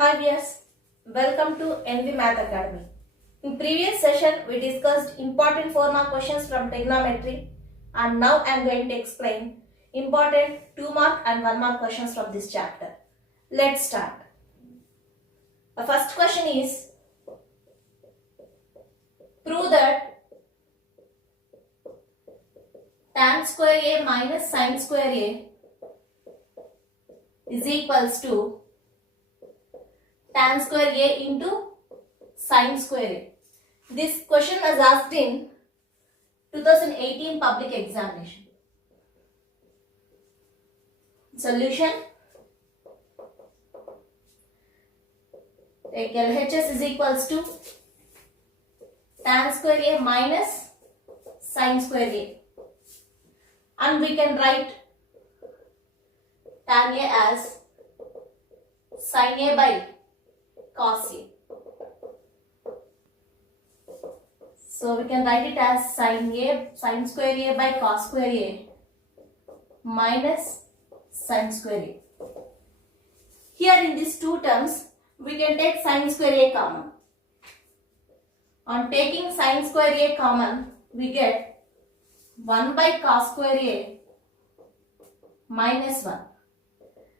Hi viewers, welcome to NV Math Academy. In previous session, we discussed important 4-mark questions from trigonometry, and now I am going to explain important 2-mark and 1-mark questions from this chapter. Let's start. The first question is, prove that tan square A minus sin square A is equals to tan square A into sin square A. This question was asked in 2018 public examination. Solution. Take LHS is equals to tan square A minus sin square A. And we can write tan A as sin A by cos A. So we can write it as sin square A by cos square A minus sin square A. Here in these two terms, we can take sin square A common. On taking sin square A common, we get 1 by cos square A minus 1.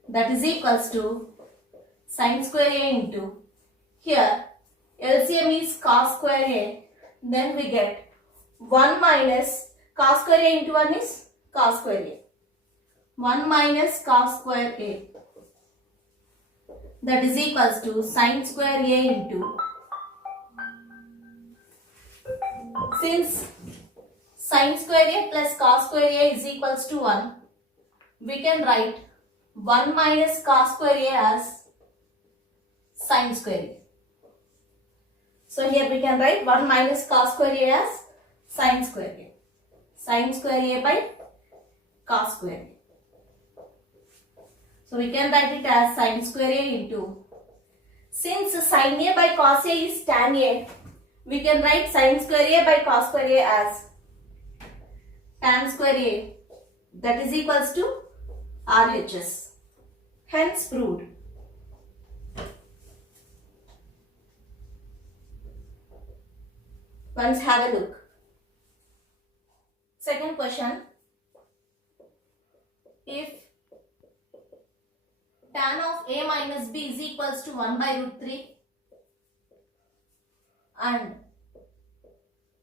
That is equals to sin square A into, here LCM is cos square A, then we get 1 minus cos square A into 1 is cos square A. 1 minus cos square A, that is equals to sin square A into, since sin square A plus cos square A is equals to 1, we can write 1 minus cos square A as sin square A. So here we can write 1 minus cos square A as sin square A. Sin square A by cos square A. So we can write it as sin square A into, since sin A by cos A is tan A, we can write sin square A by cos square A as tan square A, that is equals to RHS. Hence proved. Once have a look. Second question. If tan of A minus B is equals to 1 by root 3 and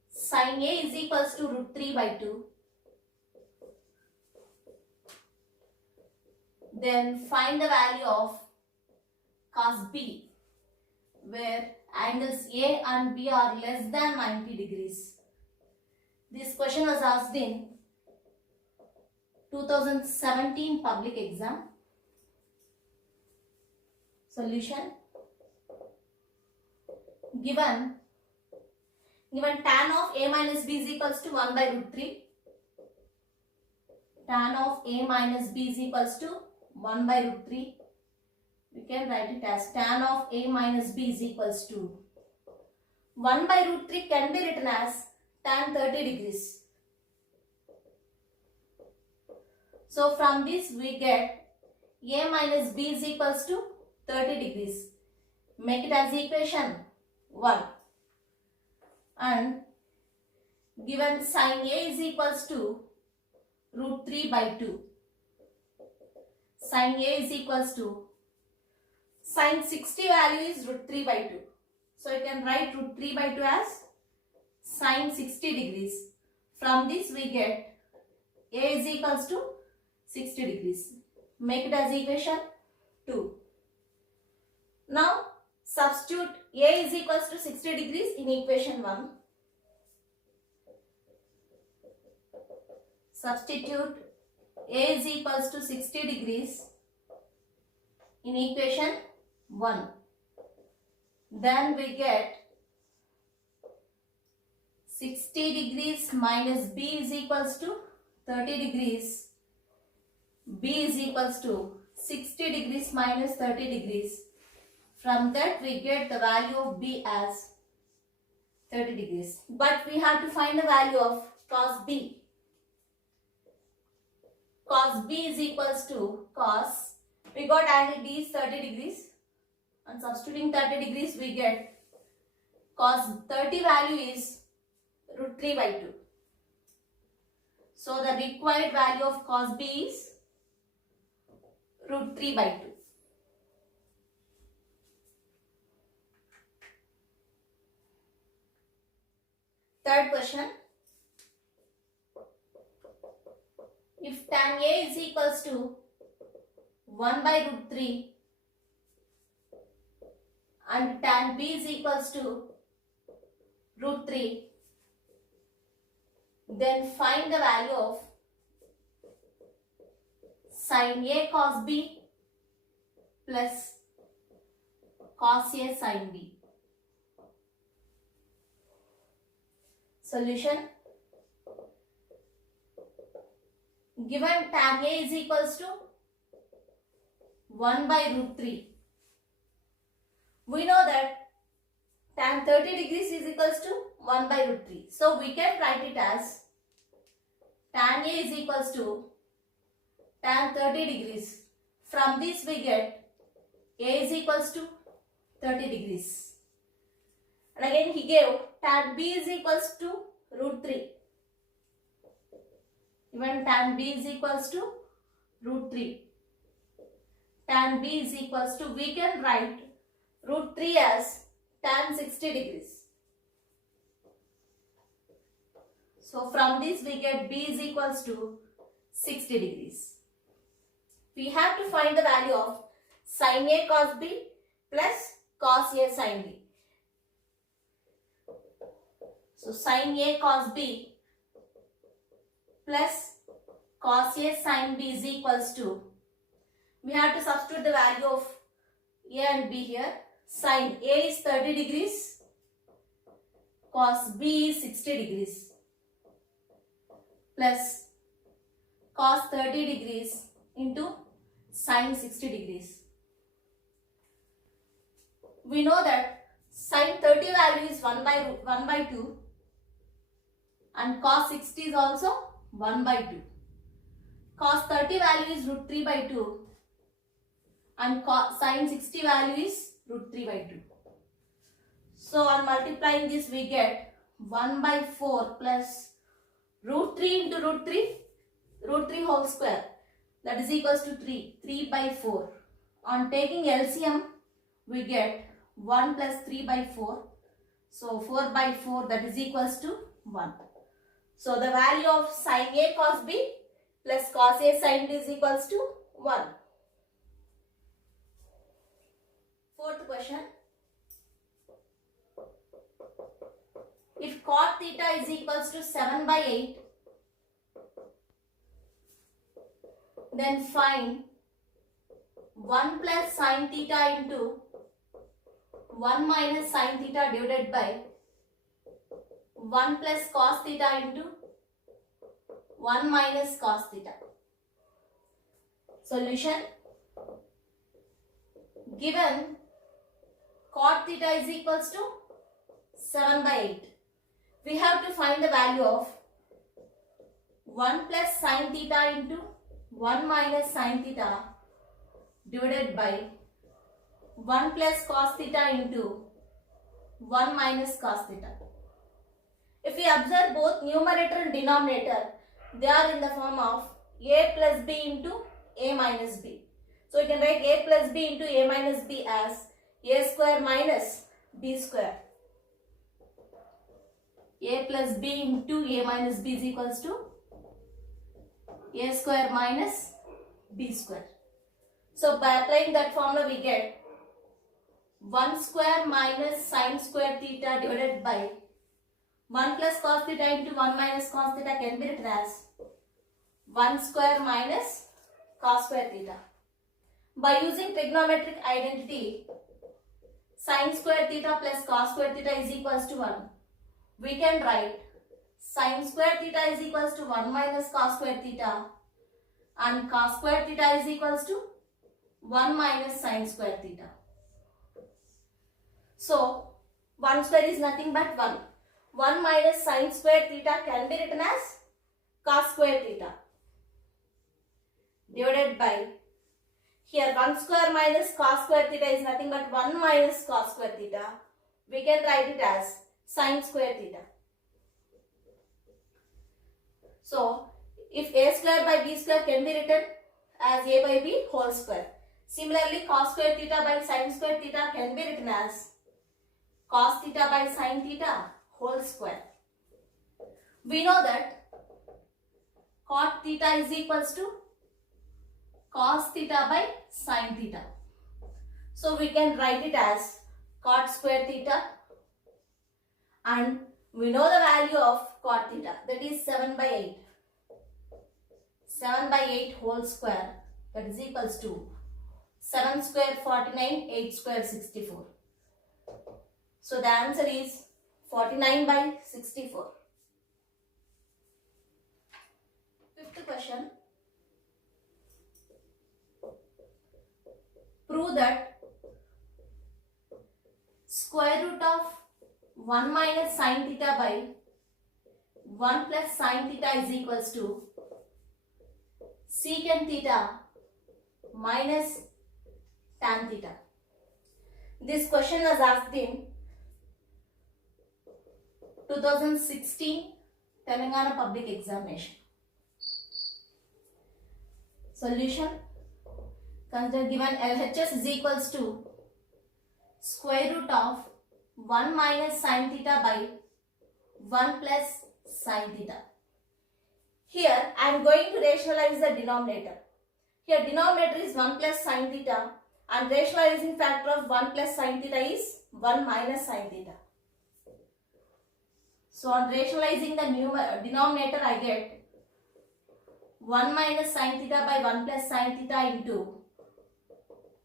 sin A is equals to root 3 by 2, then find the value of cos B, where angles A and B are less than 90 degrees. This question was asked in 2017 public exam. Solution. Given tan of A minus B is equals to 1 by root 3. Tan of A minus B is equals to 1 by root 3. We can write it as tan of A minus B is equals to 1 by root 3 can be written as tan 30 degrees. So from this we get A minus B is equals to 30 degrees. Make it as equation 1. And given sin A is equals to root 3 by 2. Sin A is equals to, sin 60 value is root 3 by 2. So you can write root 3 by 2 as sin 60 degrees. From this we get A is equals to 60 degrees. Make it as equation 2. Now substitute A is equals to 60 degrees in equation 1. Substitute A is equals to 60 degrees in equation 1. Then we get 60 degrees minus B is equals to 30 degrees. B is equals to 60 degrees minus 30 degrees. From that we get the value of B as 30 degrees. But we have to find the value of cos B. Cos B is equals to cos, we got angle B is 30 degrees and substituting 30 degrees, we get cos 30 value is root 3 by 2. So the required value of cos B is root 3 by 2. Third question. If tan A is equals to 1 by root 3 and tan B is equals to root 3, then find the value of sin A cos B plus cos A sin B. Solution. Given tan A is equals to 1 by root 3. We know that tan 30 degrees is equals to 1 by root 3. So we can write it as tan A is equals to tan 30 degrees. From this we get A is equals to 30 degrees. And again he gave tan B is equals to root 3. Even tan B is equals to root 3. Tan B is equals to, we can write root 3 as tan 60 degrees. So from this we get B is equals to 60 degrees. We have to find the value of sin A cos B plus cos A sin B. So sin A cos B plus cos A sin B is equals to, we have to substitute the value of A and B here. Sin A is 30 degrees, cos B is 60 degrees, plus cos 30 degrees into sin 60 degrees. We know that sin 30 value is 1 by 2 and cos 60 is also 1 by 2. Cos 30 value is root 3 by 2 and sin 60 value is root 3 by 2. So on multiplying this we get 1 by 4 plus root 3 into root 3 whole square, that is equals to 3 by 4. On taking LCM we get 1 plus 3 by 4. So 4 by 4, that is equals to 1. So the value of sin A cos B plus cos A sin B is equals to 1. Fourth question. If cot theta is equals to 7 by 8, then find 1 plus sin theta into 1 minus sin theta divided by 1 plus cos theta into 1 minus cos theta. Solution. Given cot theta is equals to 7 by 8, we have to find the value of 1 plus sin theta into 1 minus sin theta divided by 1 plus cos theta into 1 minus cos theta. If we observe both numerator and denominator, they are in the form of a plus b into a minus b. So you can write a plus b into a minus b as a square minus b square. A plus b into a minus b is equals to a square minus b square. So by applying that formula we get 1 square minus sin square theta divided by 1 plus cos theta into 1 minus cos theta can be written as 1 square minus cos square theta. By using trigonometric identity, sin square theta plus cos square theta is equals to 1. We can write sin square theta is equals to 1 minus cos square theta and cos square theta is equals to 1 minus sin square theta. So 1 square is nothing but 1. 1 minus sin square theta can be written as cos square theta divided by, Here 1 square minus cos square theta is nothing but 1 minus cos square theta. We can write it as sin square theta. So, if a square by b square can be written as a by b whole square. Similarly, cos square theta by sin square theta can be written as cos theta by sin theta whole square. We know that cot theta is equals to cos theta by sin theta. So we can write it as cot square theta, and we know the value of cot theta, that is 7 by 8. 7 by 8 whole square, that is equals to 7 square 49, 8 square 64. So the answer is 49 by 64. Fifth question. Prove that square root of 1 minus sin theta by 1 plus sin theta is equals to secant theta minus tan theta. This question was asked in 2016 Telangana public examination. Solution. Consider given LHS is equals to square root of 1 minus sin theta by 1 plus sin theta. Here I am going to rationalize the denominator. Here denominator is 1 plus sin theta and rationalizing factor of 1 plus sin theta is 1 minus sin theta. So on rationalizing the denominator I get 1 minus sin theta by 1 plus sin theta into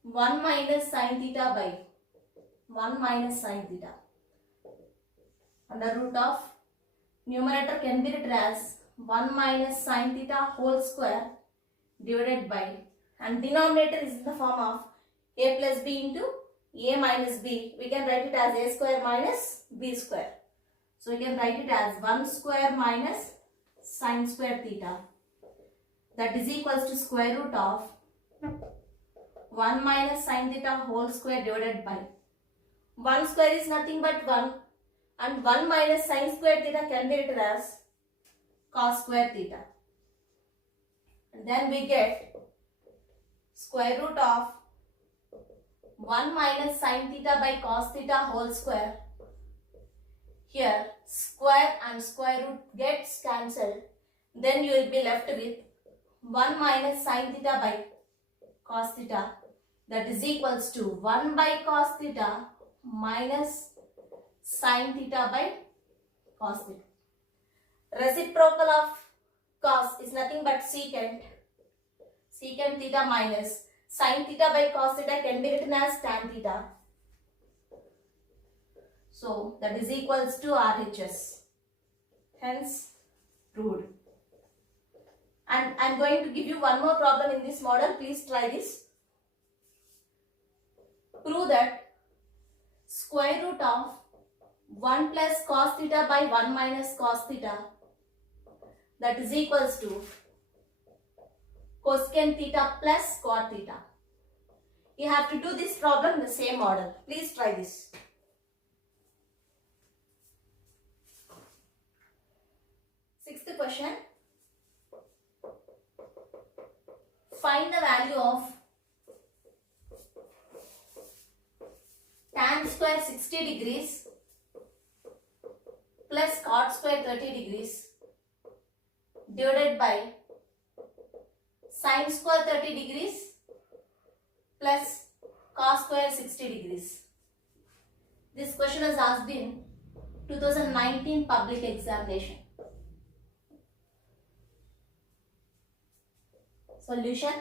1 minus sin theta by 1 minus sin theta. Under root of numerator can be written as 1 minus sin theta whole square divided by, and denominator is in the form of a plus b into a minus b. We can write it as a square minus b square. So we can write it as 1 square minus sin square theta, that is equals to square root of 1 minus sin theta whole square divided by 1 square is nothing but 1, and 1 minus sin square theta can be written as cos square theta. And then we get square root of 1 minus sin theta by cos theta whole square. Here square and square root gets cancelled. Then you will be left with 1 minus sin theta by cos theta, that is equals to 1 by cos theta minus sin theta by cos theta. Reciprocal of cos is nothing but secant. Secant theta minus sin theta by cos theta can be written as tan theta. So that is equals to RHS. Hence proved. And I am going to give you one more problem in this model. Please try this. Prove that square root of 1 plus cos theta by 1 minus cos theta, that is equals to cosecant theta plus cot theta. You have to do this problem in the same model. Please try this. Sixth question. Find the value of tan square 60 degrees plus cot square 30 degrees divided by sin square 30 degrees plus cos square 60 degrees. This question was asked in 2019 public examination. Solution.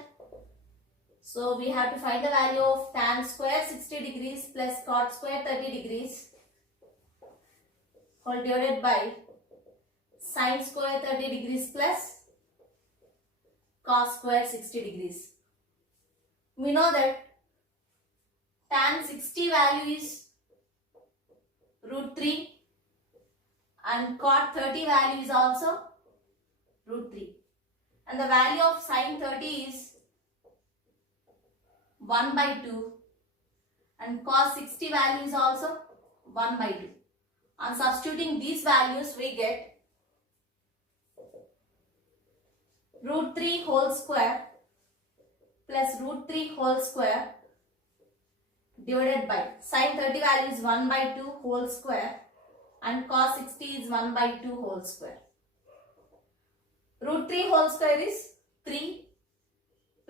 So we have to find the value of tan square 60 degrees plus cot square 30 degrees whole divided by sin square 30 degrees plus cos square 60 degrees. We know that tan 60 value is root 3 and cot 30 value is also root 3. And the value of sin 30 is 1 by 2 and cos 60 value is also 1 by 2. On substituting these values we get root 3 whole square plus root 3 whole square divided by sin 30 value is 1 by 2 whole square and cos 60 is 1 by 2 whole square. Root 3 whole square is 3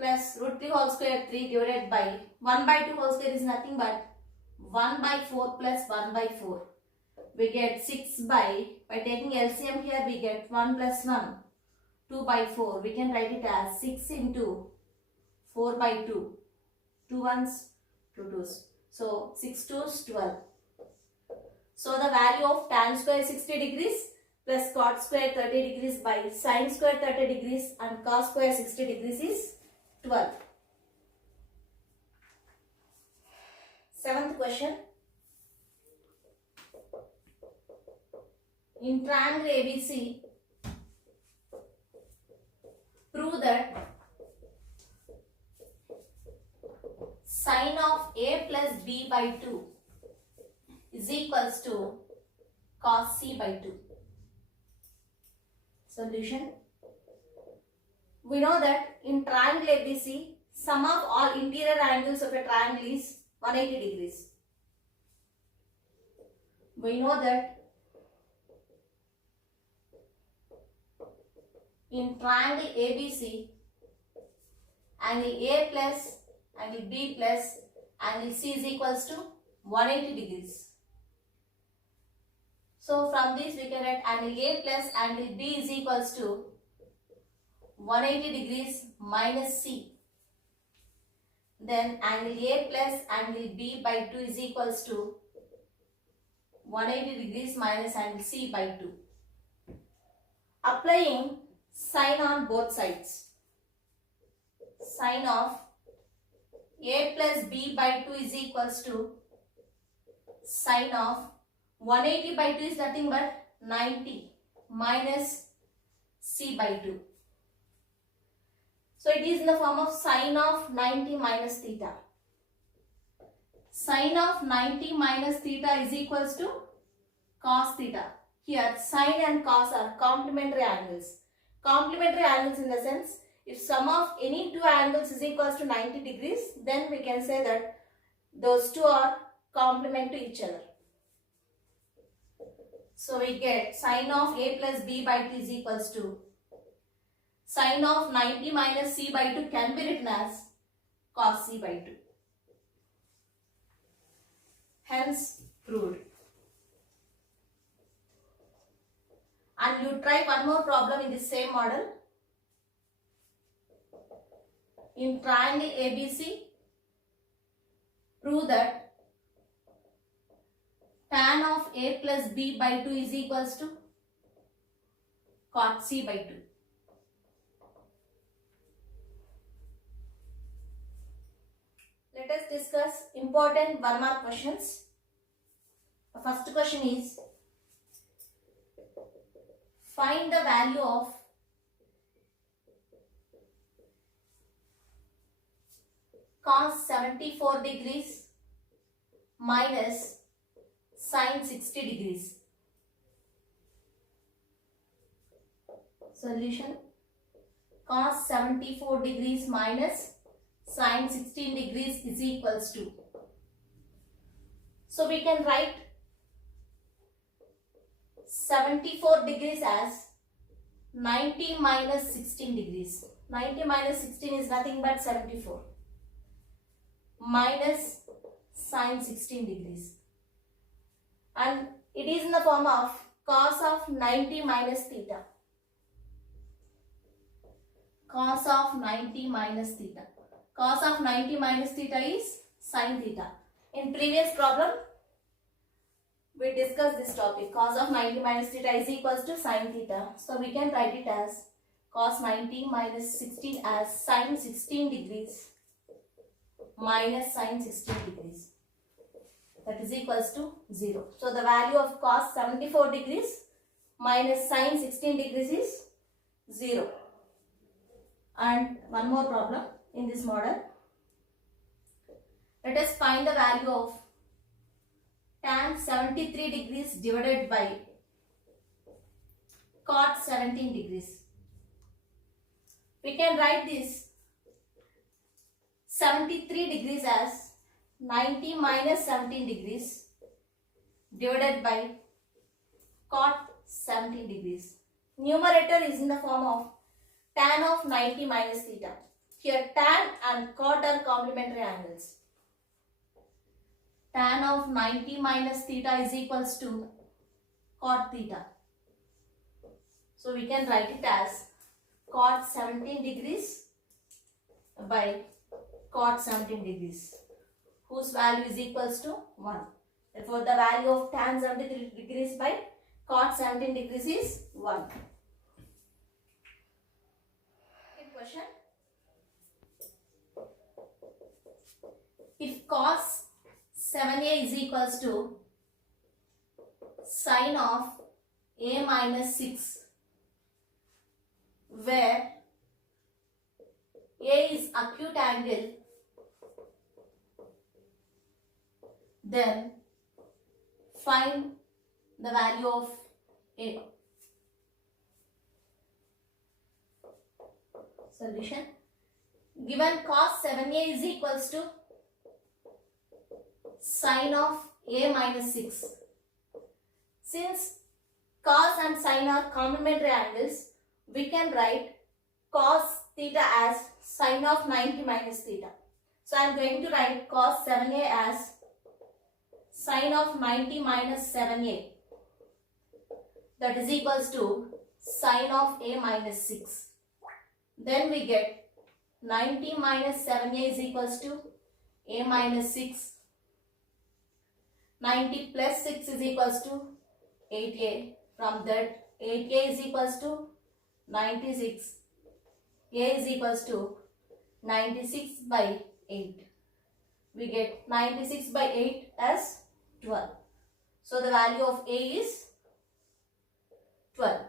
plus root 3 whole square 3 divided by 1 by 2 whole square is nothing but 1 by 4 plus 1 by 4. We get 6 by taking LCM here we get 1 plus 1, 2 by 4. We can write it as 6 into 4 by 2. 2 ones, 2 twos. So 6 twos 12. So the value of tan square 60 degrees plus cot square 30 degrees by sin square 30 degrees and cos square 60 degrees is 12. Seventh question. In triangle ABC, prove that sin of A plus B by 2 is equals to cos C by 2. Solution. We know that in triangle ABC, sum of all interior angles of a triangle is 180 degrees. We know that in triangle ABC, angle A plus angle B plus angle C is equals to 180 degrees. So from this we can write angle A plus angle B is equals to 180 degrees minus C. Then angle A plus angle B by 2 is equals to 180 degrees minus angle C by 2. Applying sin on both sides. Sin of A plus B by 2 is equals to sin of 180 by 2 is nothing but 90 minus C by 2. So it is in the form of sin of 90 minus theta. Sin of 90 minus theta is equals to cos theta. Here sin and cos are complementary angles. Complementary angles in the sense, if sum of any two angles is equals to 90 degrees, then we can say that those two are complement to each other. So we get sin of A plus B by 2 is equals to sin of 90 minus C by 2 can be written as cos C by 2. Hence proved. And you try one more problem in the same model. In triangle ABC, prove that tan of A plus B by 2 is equals to cot C by 2. Let us discuss important 1 mark questions. The first question is, find the value of cos 74 degrees minus sin 60 degrees. Solution. Cos 74 degrees minus sin 16 degrees is equals to. So we can write 74 degrees as 90 minus 16 degrees. 90 minus 16 is nothing but 74 minus sin 16 degrees. And it is in the form of cos of 90 minus theta. Cos of 90 minus theta. Cos of 90 minus theta is sin theta. In previous problem, we discussed this topic. Cos of 90 minus theta is equals to sin theta. So we can write it as cos 90 minus 16 as sin 16 degrees minus sin 16 degrees. That is equals to 0. So the value of cos 74 degrees minus sin 16 degrees is 0. And one more problem in this model. Let us find the value of tan 73 degrees divided by cot 17 degrees. We can write this 73 degrees as 90 minus 17 degrees divided by cot 17 degrees. Numerator is in the form of tan of 90 minus theta. Here tan and cot are complementary angles. Tan of 90 minus theta is equals to cot theta. So we can write it as cot 17 degrees by cot 17 degrees, whose value is equals to 1. Therefore, the value of tan 73 degrees by cot 17 degrees is 1. Second question. If cos 7a is equals to sine of a minus 6, where a is acute angle, then find the value of a. Solution. Given cos 7a is equals to sine of a minus 6. Since cos and sine are complementary angles, we can write cos theta as sine of 90 minus theta. So I am going to write cos 7a as sine of 90 minus 7a, that is equals to sine of a minus 6. Then we get 90 minus 7a is equals to a minus 6. 90 plus 6 is equals to 8a. From that 8a is equals to 96. A is equals to 96 by 8. We get 96 by 8 as 12. So the value of A is 12.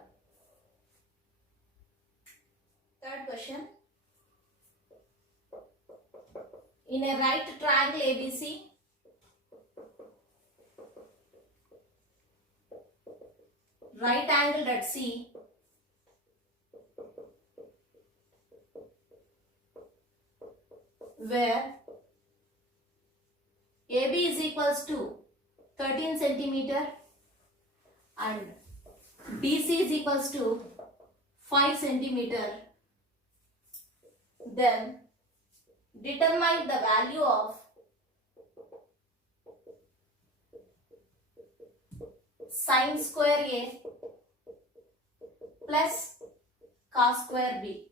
Third question. In a right triangle ABC, right angled at C, where AB is equals to 13 centimeter and BC is equals to 5 centimeter, then determine the value of sin square A plus cos square B.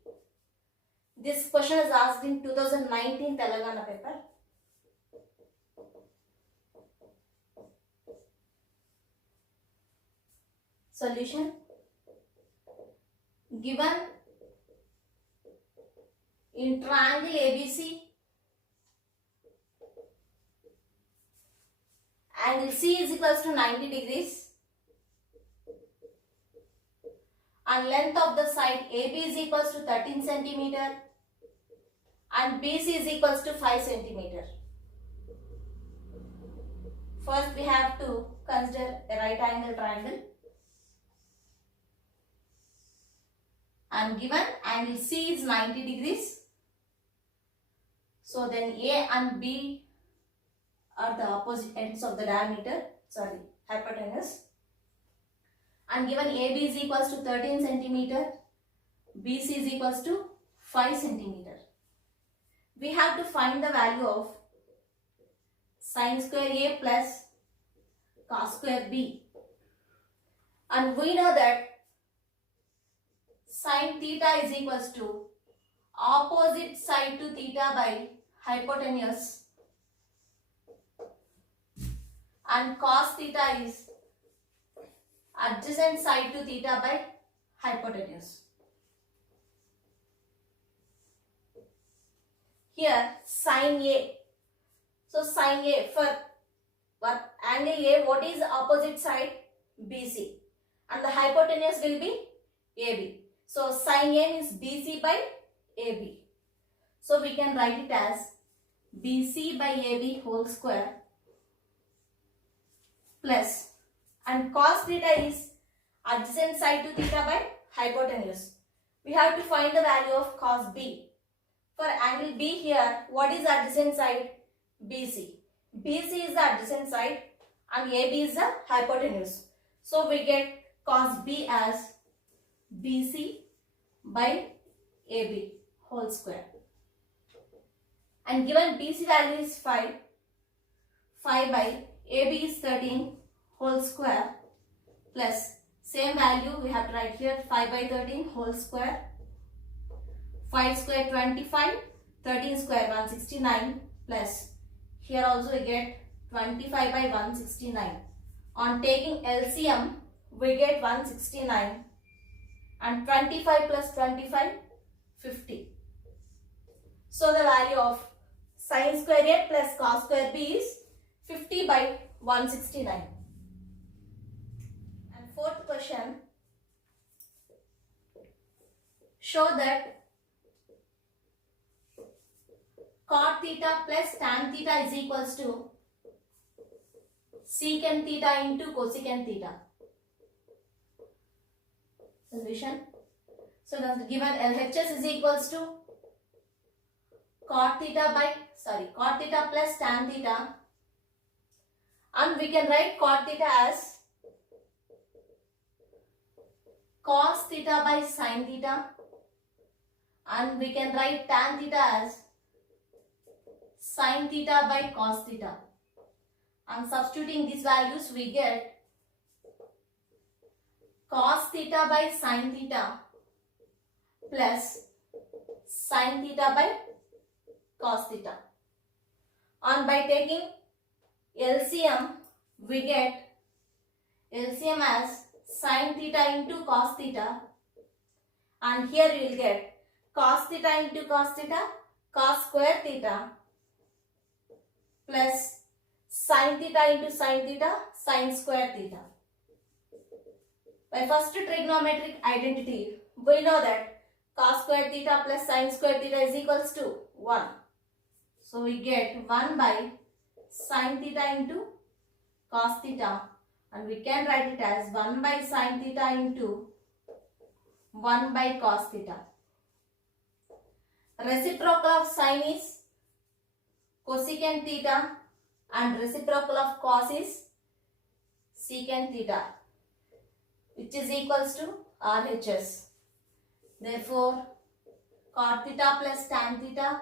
This question is asked in 2019 Telangana paper. Solution. Given in triangle ABC, angle C is equals to 90 degrees and length of the side AB is equals to 13 centimeter and BC is equals to 5 centimeter. First we have to consider a right angle triangle, and given angle C is 90 degrees, so then A and B are the opposite ends of the hypotenuse, and given AB is equals to 13 centimeter, BC is equals to 5 centimeter. We have to find the value of sin square A plus cos square B, and we know that sin theta is equals to opposite side to theta by hypotenuse, and cos theta is adjacent side to theta by hypotenuse. Here sin A. So sin A, for angle A, what is the opposite side? BC, and the hypotenuse will be AB. So sin A is BC by AB. So we can write it as BC by AB whole square plus, and cos theta is adjacent side to theta by hypotenuse. We have to find the value of cos B. For angle B here, what is adjacent side? BC. BC is the adjacent side and AB is the hypotenuse. So we get cos B as BC by AB whole square. And given BC value is 5 by AB is 13 whole square plus same value we have to write here 5 by 13 whole square, 5 square 25, 13 square 169 plus here also we get 25 by 169. On taking LCM we get 169 and 25 plus 25 50. So the value of sin square A plus cos square B is 50 by 169. And fourth question, show that cot theta plus tan theta is equals to secant theta into cosecant theta. Solution. So the given LHS is equals to cot theta plus tan theta, and we can write cot theta as cos theta by sin theta, and we can write tan theta as sin theta by cos theta, and substituting these values we get cos theta by sin theta plus sin theta by cos theta, and by taking LCM we get LCM as sin theta into cos theta, and here we will get cos theta into cos theta, cos square theta plus sin theta into sin theta, sin square theta. By first trigonometric identity, we know that cos square theta plus sin square theta is equals to 1. So we get 1 by sin theta into cos theta, and we can write it as 1 by sin theta into 1 by cos theta. Reciprocal of sin is cosecant theta and reciprocal of cos is secant theta, which is equals to RHS. Therefore, cot theta plus tan theta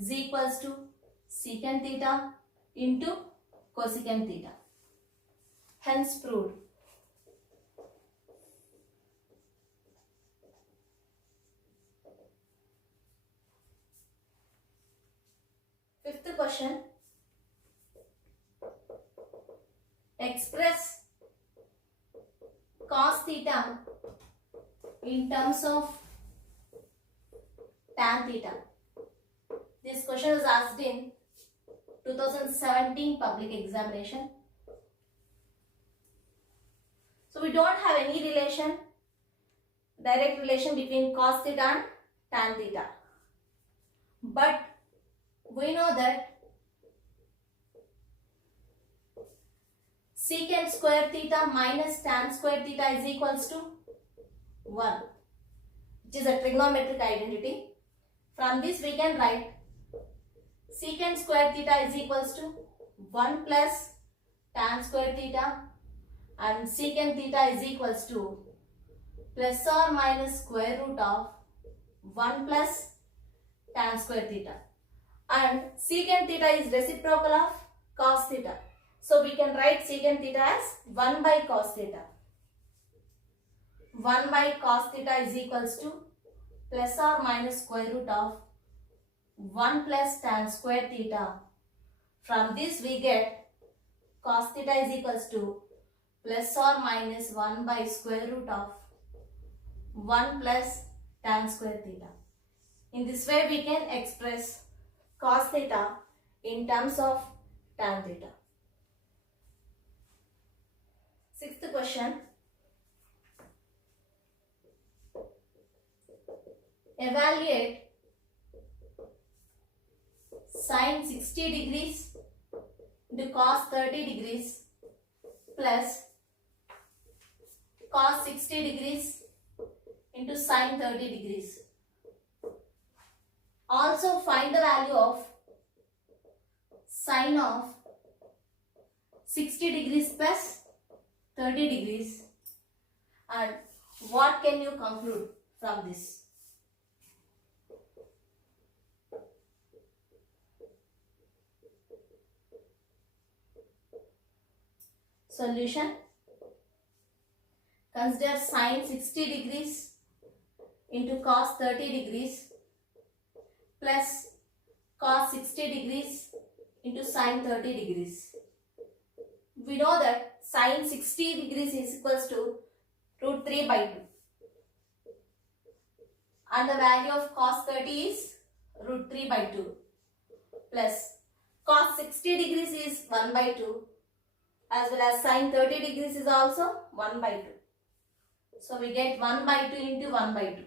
is equals to secant theta into cosecant theta. Hence proved. Fifth question. Express cos theta in terms of tan theta. This question was asked in 2017 public examination. So we don't have any relation, direct relation between cos theta and tan theta. But we know that secant square theta minus tan square theta is equals to 1, which is a trigonometric identity. From this we can write secant square theta is equals to 1 plus tan square theta, and secant theta is equals to plus or minus square root of 1 plus tan square theta, and secant theta is reciprocal of cos theta. So we can write secant theta as 1 by cos theta. 1 by cos theta is equals to plus or minus square root of 1 plus tan square theta. From this we get cos theta is equals to plus or minus 1 by square root of 1 plus tan square theta. In this way we can express cos theta in terms of tan theta. Sixth question. Evaluate sine 60 degrees into cos 30 degrees plus cos 60 degrees into sine 30 degrees. Also find the value of sine of 60 degrees plus 30 degrees, and what can you conclude from this? Solution. Consider sine 60 degrees into cos 30 degrees plus cos 60 degrees into sine 30 degrees. We know that sine 60 degrees is equals to root 3 by 2. And the value of cos 30 is root 3 by 2 plus cos 60 degrees is 1 by 2 as well as sine 30 degrees is also 1 by 2. So we get 1 by 2 into 1 by 2.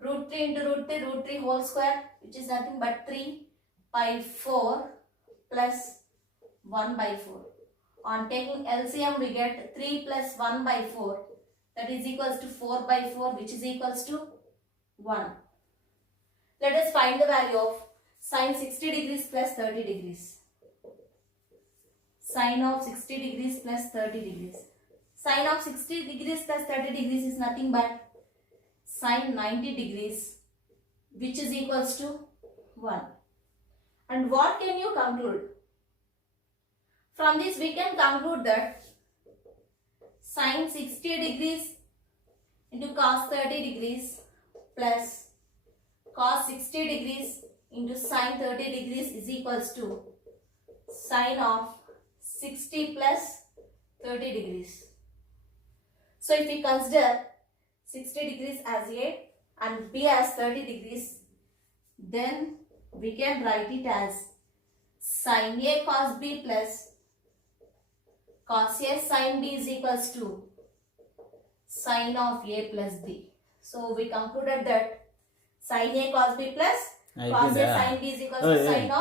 Root 3 into root 3 whole square, which is nothing but 3 by 4 plus 1 by 4. On taking LCM, we get 3 plus 1 by 4, that is equals to 4 by 4, which is equals to 1. Let us find the value of sine 60 degrees plus 30 degrees. Sine of 60 degrees plus 30 degrees. Sine of 60 degrees plus 30 degrees is nothing but sine 90 degrees, which is equals to 1. And what can you conclude? From this we can conclude that sine 60 degrees into cos 30 degrees plus cos 60 degrees into sine 30 degrees is equals to sine of 60 plus 30 degrees. So if we consider 60 degrees as A and B as 30 degrees, then we can write it as sin A cos B plus cos A sin B is equals to sin of A plus B. So we concluded that sin A cos B plus cos A sin B is equals to sin of